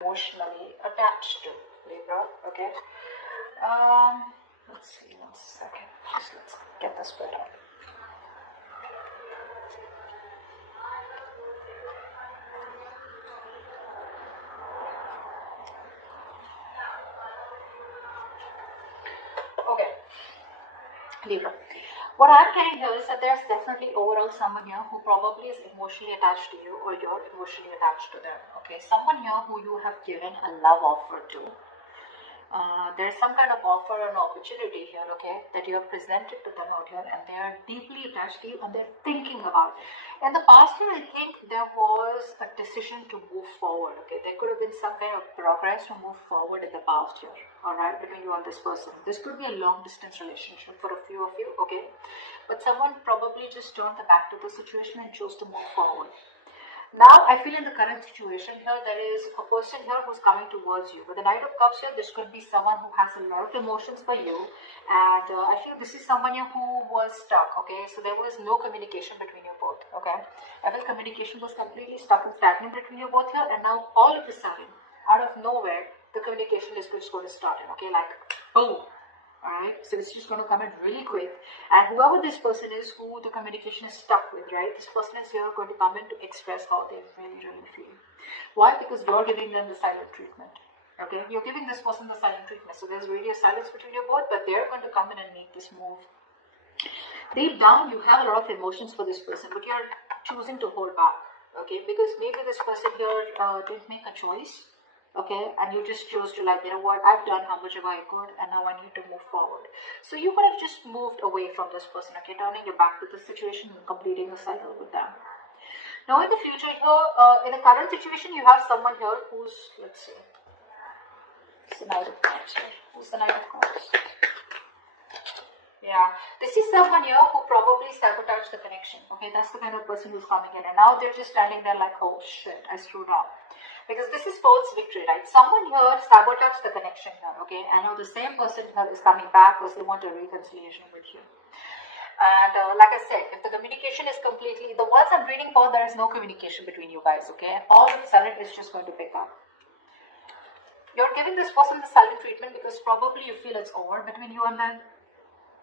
emotionally attached to, Libra. Okay. Let's see, 1 second. Just let's get this bit on. Okay, Libra. What I'm getting here is that there's definitely overall someone here who probably is emotionally attached to you, or you're emotionally attached to them. Okay, someone here who you have given a love offer to. There's some kind of offer and opportunity here, okay, that you have presented to them out here, and they are deeply attached to you and they're thinking about it. In the past year, I think there was a decision to move forward, okay. There could have been some kind of progress to move forward in the past year, alright, between you and this person. This could be a long distance relationship for a few of you, okay. But someone probably just turned the back to the situation and chose to move forward. Now, I feel in the current situation here, there is a person here who's coming towards you. With the Knight of Cups here, this could be someone who has a lot of emotions for you. And I feel this is someone here who was stuck, okay? So there was no communication between you both, okay? I feel communication was completely stuck and stagnant between you both here. And now, all of a sudden, out of nowhere, the communication is just going to start in, okay? Like, boom. Alright, so it's just going to come in really quick, and whoever this person is who the communication is stuck with, right, this person is here going to come in to express how they really feel. Why? Because you're giving them the silent treatment. Okay, you're giving this person the silent treatment, so there's really a silence between you both, but they're going to come in and make this move. Deep down, you have a lot of emotions for this person, but you're choosing to hold back, okay, because maybe this person here didn't make a choice. Okay, and you just chose to, like, you know what, I've done how much have I could, and now I need to move forward. So you could have just moved away from this person, okay, turning your back to the situation and completing the cycle with them. Now in the future here, in the current situation, you have someone here who's, let's see, it's the Knight of Cups here. Who's the Knight of Cups? Yeah, this is someone here who probably sabotaged the connection, okay, that's the kind of person who's coming in, and now they're just standing there like, oh shit, I screwed up. Because this is false victory, right? Someone here sabotaged the connection here, okay? And now the same person here is coming back because they want a reconciliation with you. And like I said, if the communication is completely, the ones I'm reading for, there is no communication between you guys, okay? All of a sudden, it's just going to pick up. You're giving this person the silent treatment because probably you feel it's over between you and them.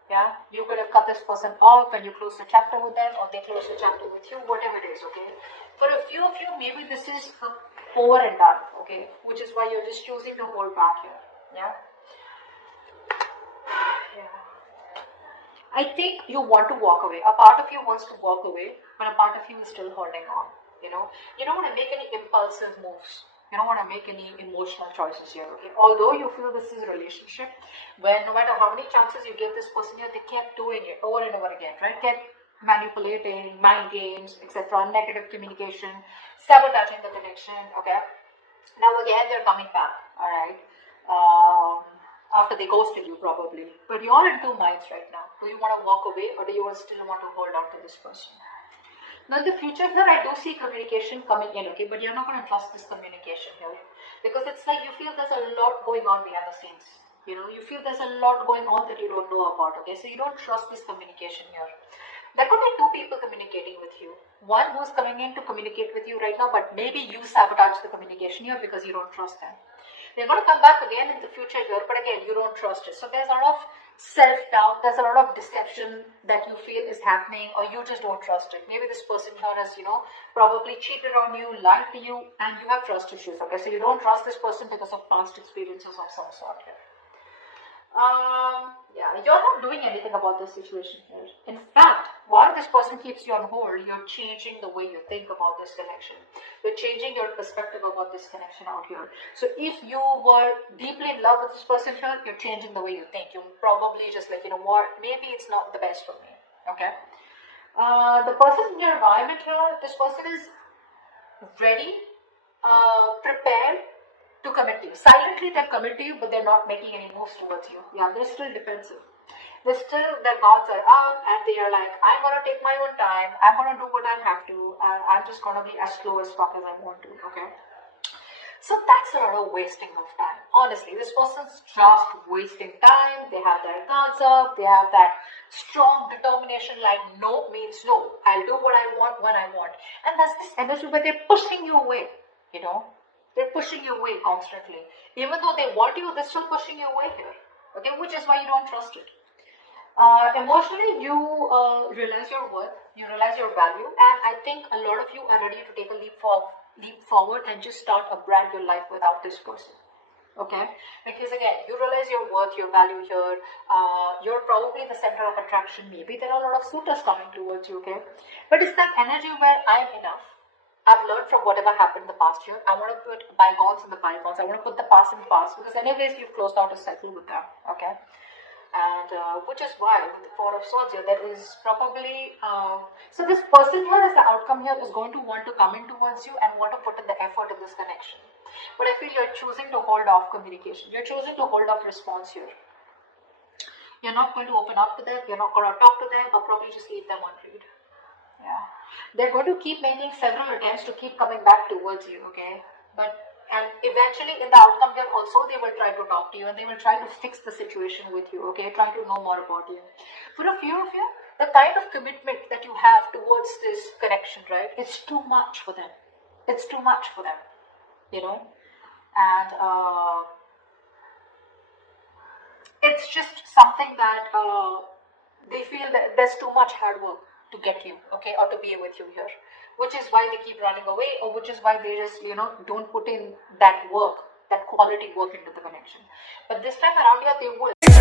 Yeah, you could have cut this person off and you close the chapter with them, or they close the chapter with you, whatever it is, okay? For a few of you, maybe this is over and done, okay? Which is why you're just choosing to hold back here, yeah? Yeah. I think you want to walk away. A part of you wants to walk away, but a part of you is still holding on, you know? You don't want to make any impulsive moves. You don't want to make any emotional choices here, okay? Although you feel this is a relationship, when no matter how many chances you give this person here, they kept doing it over and over again, right? Kept manipulating, mind games, etc., negative communication, sabotaging the connection, okay? Now again, they're coming back, alright? After they ghosted you, probably. But you're in two minds right now. Do you want to walk away, or do you still want to hold on to this person? Now in the future here, I do see communication coming in, okay, but you're not going to trust this communication here, because it's like you feel there's a lot going on behind the scenes, you know, you feel there's a lot going on that you don't know about, okay, so you don't trust this communication here. There could be two people communicating with you, one who's coming in to communicate with you right now, but maybe you sabotage the communication here because you don't trust them. They're going to come back again in the future here, but again, you don't trust it, so there's a lot of self-doubt, there's a lot of deception that you feel is happening, or you just don't trust it. Maybe this person here has, you know, probably cheated on you, lied to you, and you have trust issues, okay? So you don't trust this person because of past experiences of some sort here. Yeah, you're not doing anything about this situation here. In fact, while this person keeps you on hold, you're changing the way you think about this connection. You're changing your perspective about this connection out here. So if you were deeply in love with this person here, you're changing the way you think. You're probably just like, you know what, maybe it's not the best for me, okay? The person in your environment here, this person is ready, prepared to commit to you. Silently they're committed to you, but they're not making any moves towards you. Yeah, they're still defensive. They're still, their guards are out, and they are like, I'm going to take my own time, I'm going to do what I have to, I'm just going to be as slow as fuck as I want to, okay? So that's a lot of wasting of time. Honestly, this person's just wasting time. They have their guards up, they have that strong determination, like no means no. I'll do what I want when I want. And that's this energy where they're pushing you away, you know? They're pushing you away constantly. Even though they want you, they're still pushing you away here. Okay, which is why you don't trust it. Emotionally, you realize your worth, you realize your value, and I think a lot of you are ready to take a leap forward and just start a brand new life without this person. Okay, because again, you realize your worth, your value here. You're probably the center of attraction. Maybe there are a lot of suitors coming towards you. Okay, but it's that energy where I am enough. I've learned from whatever happened in the past year. I want to put bygones in the bygones. I want to put the past in the past because anyways you've closed out a cycle with them. Okay, and which is why with the Four of Swords here, there is probably so this person here, as the outcome here, is going to want to come in towards you and want to put in the effort in this connection. But I feel you're choosing to hold off communication. You're choosing to hold off response here. You're not going to open up to them. You're not going to talk to them, or probably just leave them on read. Yeah, they're going to keep making several attempts to keep coming back towards you. Okay, and eventually in the outcome here also they will try to talk to you and they will try to fix the situation with you. Okay, try to know more about you. For a few of you, the kind of commitment that you have towards this connection, right, it's too much for them. It's too much for them, you know, and it's just something that they feel that there's too much hard work to get you, okay, or to be with you here, which is why they keep running away, or which is why they just, don't put in that work, that quality work into the connection. But this time around here, they will.